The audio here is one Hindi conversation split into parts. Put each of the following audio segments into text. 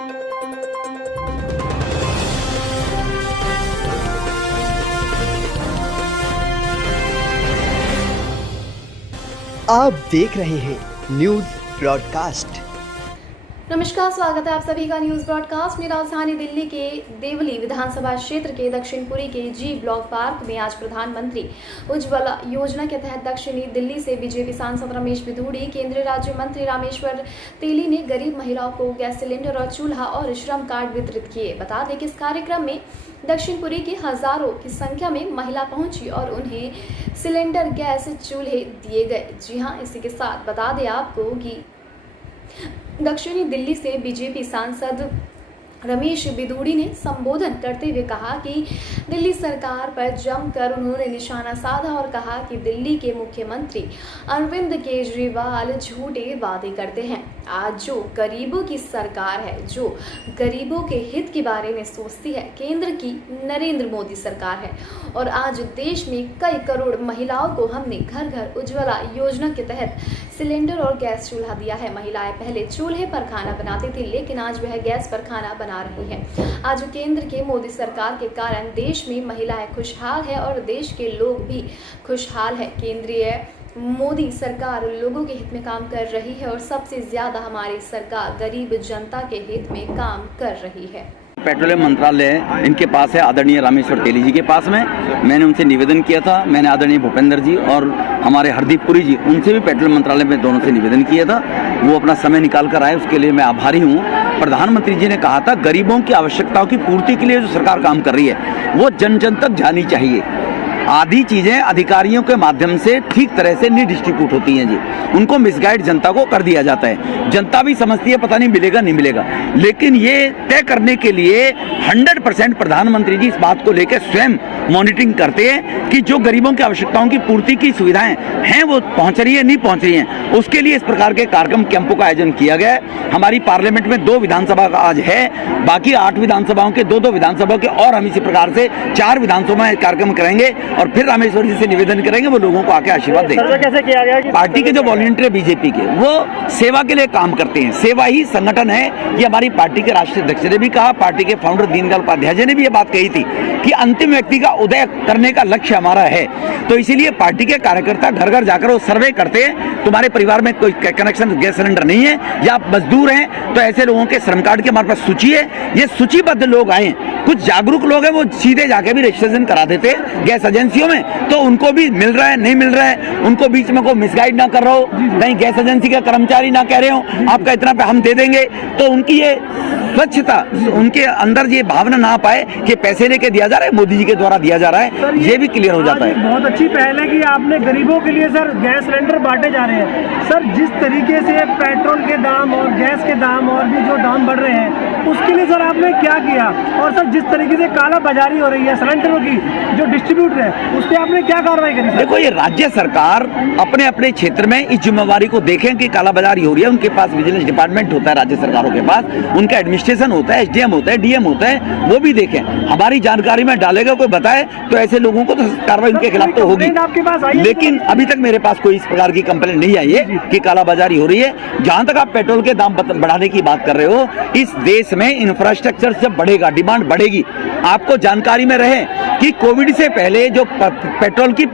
आप देख रहे हैं न्यूज ब्रॉडकास्ट। नमस्कार, स्वागत है आप सभी का न्यूज ब्रॉडकास्ट में। राजधानी दिल्ली के देवली विधानसभा क्षेत्र के दक्षिणपुरी के जी ब्लॉक पार्क में आज प्रधानमंत्री उज्ज्वला योजना के तहत दक्षिणी दिल्ली से बीजेपी सांसद रमेश बिधूड़ी, केंद्रीय राज्य मंत्री रामेश्वर तेली ने गरीब महिलाओं को गैस सिलेंडर और चूल्हा और श्रम कार्ड वितरित किए। बता दें कि इस कार्यक्रम में दक्षिणपुरी की हजारों की संख्या में महिला पहुंची और उन्हें सिलेंडर, गैस, चूल्हे दिए गए। जी हाँ, इसी के साथ बता दें आपको कि दक्षिणी दिल्ली से बीजेपी सांसद रमेश बिधूड़ी ने संबोधन करते हुए कहा कि दिल्ली सरकार पर जमकर उन्होंने निशाना साधा और कहा कि दिल्ली के मुख्यमंत्री अरविंद केजरीवाल झूठे वादे करते हैं। आज जो गरीबों की सरकार है, जो गरीबों के हित के बारे में सोचती है, केंद्र की नरेंद्र मोदी सरकार है। और आज देश में कई करोड़ महिलाओं को हमने घर घर उज्ज्वला योजना के तहत सिलेंडर और गैस चूल्हा दिया है। महिलाएं पहले चूल्हे पर खाना बनाती थी, लेकिन आज वह गैस पर खाना बना रही है। आज केंद्र के मोदी सरकार के कारण देश में महिलाएं खुशहाल है और देश के लोग भी खुशहाल है। केंद्रीय मोदी सरकार लोगों के हित में काम कर रही है और सबसे ज्यादा हमारी सरकार गरीब जनता के हित में काम कर रही है। पेट्रोलियम मंत्रालय इनके पास है, आदरणीय रामेश्वर तेली जी के पास में। मैंने उनसे निवेदन किया था, मैंने आदरणीय भूपेंद्र जी और हमारे हरदीप पुरी जी, उनसे भी पेट्रोलियम मंत्रालय में दोनों से निवेदन किया था। वो अपना समय निकाल कर आए, उसके लिए मैं आभारी हूँ। प्रधानमंत्री जी ने कहा था गरीबों की आवश्यकताओं की पूर्ति के लिए जो सरकार काम कर रही है वो जन जन तक जानी चाहिए। आधी चीजें अधिकारियों के माध्यम से ठीक तरह से नहीं डिस्ट्रीब्यूट होती हैं जी, उनको मिसगाइड जनता को कर दिया जाता है। जनता भी समझती है पता नहीं मिलेगा नहीं मिलेगा, लेकिन ये तय करने के लिए 100% प्रधानमंत्री जी इस बात को लेकर स्वयं मॉनिटरिंग करते हैं कि जो गरीबों की आवश्यकताओं की पूर्ति की सुविधाएं हैं वो पहुंच रही है नहीं पहुंच रही हैं। उसके लिए इस प्रकार के कार्यक्रम कैंपों का आयोजन किया गया है। हमारी पार्लियामेंट में 2 विधानसभा का आज है, बाकी 8 विधानसभाओं के 2-2 विधानसभा के और हम इसी प्रकार से 4 विधानसभा में कार्यक्रम करेंगे और फिर रामेश्वर जी से निवेदन करेंगे वो लोगों को आके आशीर्वाद देंगे। कैसे किया गया? पार्टी के जो वॉलंटियर बीजेपी के वो सेवा के लिए काम करते हैं, सेवा ही संगठन है। ये हमारी पार्टी के राष्ट्रीय अध्यक्ष ने भी कहा, पार्टी के फाउंडर दीनदयाल उपाध्याय जी ने भी ये बात कही थी कि अंतिम व्यक्ति का उदय करने का लक्ष्य हमारा है। तो इसीलिए पार्टी के कार्यकर्ता घर घर जाकर वो सर्वे करते हैं, तुम्हारे परिवार में कोई कनेक्शन गैस सिलेंडर नहीं है या आप मजदूर हैं तो ऐसे लोगों के श्रम कार्ड की हमारे पास सूची है। ये सूचीबद्ध लोग आए, कुछ जागरूक लोग हैं वो सीधे जाके भी रजिस्ट्रेशन करा देते हैं गैस एजेंसियों में, तो उनको भी मिल रहा है नहीं मिल रहा है, उनको बीच में कोई मिसगाइड ना कर रहा हो, कहीं गैस एजेंसी का कर्मचारी ना कह रहे हो आपका इतना पे हम दे देंगे, तो उनकी ये स्वच्छता, उनके अंदर ये भावना ना पाए कि पैसे लेके दिया जा रहा है, मोदी जी के द्वारा दिया जा रहा है, ये भी क्लियर हो जाता है। बहुत अच्छी पहल है कि आपने गरीबों के लिए सर गैस सिलेंडर बांटे जा रहे हैं। सर जिस तरीके से पेट्रोल के दाम और गैस के दाम और भी जो दाम बढ़ रहे हैं उसके लिए सर आपने क्या किया, और सर जिस तरीके से काला बाजारी हो रही है सिलेंडरों की जो डिस्ट्रीब्यूटर है उस पर आपने क्या कार्रवाई करी? देखो ये राज्य सरकार अपने अपने क्षेत्र में इस जिम्मेवारी को देखें कि कालाबाजारी हो रही है। उनके पास विजिलेंस डिपार्टमेंट होता है, राज्य सरकारों के पास उनका एडमिनिस्ट्रेशन होता है, एसडीएम होता है, डीएम होता है, वो भी देखें। हमारी जानकारी में डालेगा कोई बताए तो ऐसे लोगों को तो कार्रवाई उनके खिलाफ तो होगी, आपके पास आई? लेकिन अभी तक मेरे पास कोई इस प्रकार की कंप्लेंट नहीं आई है कि कालाबाजारी हो रही है। जहां तक आप पेट्रोल के दाम बढ़ाने की बात कर रहे हो, इस देश में इंफ्रास्ट्रक्चर जब बढ़ेगा डिमांड बढ़ेगी। आपको जानकारी में रहे कि कोविड से पहले जो पेट्रोल की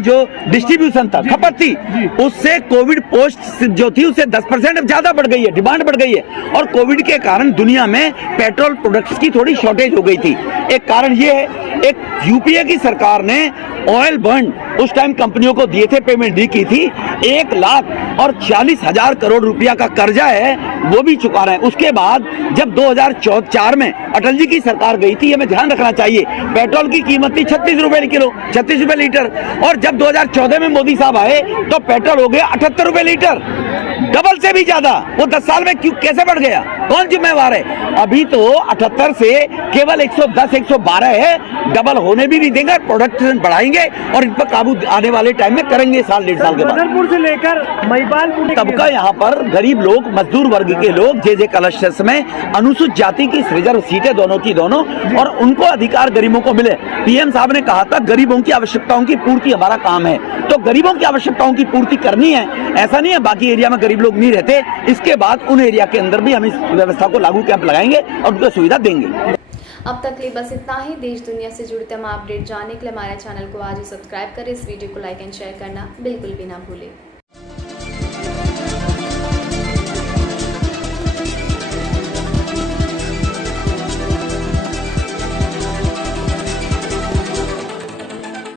जो डिस्ट्रीब्यूशन था, खपत थी, उससे कोविड पोस्ट जो थी उससे 10% ज्यादा बढ़ गई है, डिमांड बढ़ गई है। और कोविड के कारण दुनिया में पेट्रोल प्रोडक्ट्स की थोड़ी शॉर्टेज हो गई थी। एक कारण ये है, एक यूपीए की सरकार ने ऑयल बॉन्ड उस टाइम कंपनियों को दिए थे, पेमेंट नहीं की थी, 1,40,000 करोड़ रुपया का कर्जा है वो भी चुका रहे हैं। उसके बाद जब 2004 में अटल जी की सरकार गई थी, हमें ध्यान रखना चाहिए, पेट्रोल की कीमत थी 36 रुपए किलो, 36 रुपए लीटर, और जब 2014 में मोदी साहब आए तो पेट्रोल हो गया 78 रुपए लीटर, डबल से भी ज्यादा। वो 10 साल में क्यों कैसे बढ़ गया? कौन जिम्मेवार है? अभी तो 78 से केवल 110 112 है, डबल होने भी नहीं देंगे, प्रोडक्शन बढ़ाएंगे और इन पर काबू आने वाले टाइम में करेंगे, साल डेढ़ साल के बाद। बदरपुर से लेकर महिपालपुर तबका यहाँ पर गरीब लोग, मजदूर वर्ग के लोग, जे क्लस्टर्स में अनुसूचित जाति की रिजर्व सीटें दोनों की दोनों, और उनको अधिकार गरीबों को मिले। पीएम साहब ने कहा था गरीबों की आवश्यकताओं की पूर्ति हमारा काम है, तो गरीबों की आवश्यकताओं की पूर्ति करनी है। ऐसा नहीं है बाकी एरिया में गरीब लोग नहीं रहते, इसके बाद उन एरिया के अंदर भी हम इस व्यवस्था को लागू कैंप लगाएंगे और उनको सुविधा देंगे। अब तक के लिए बस इतना ही। देश दुनिया से जुड़े तमाम अपडेट जानने के लिए हमारे चैनल को आज ही सब्सक्राइब करें। इस वीडियो को लाइक एंड शेयर करना बिल्कुल भी ना भूलें।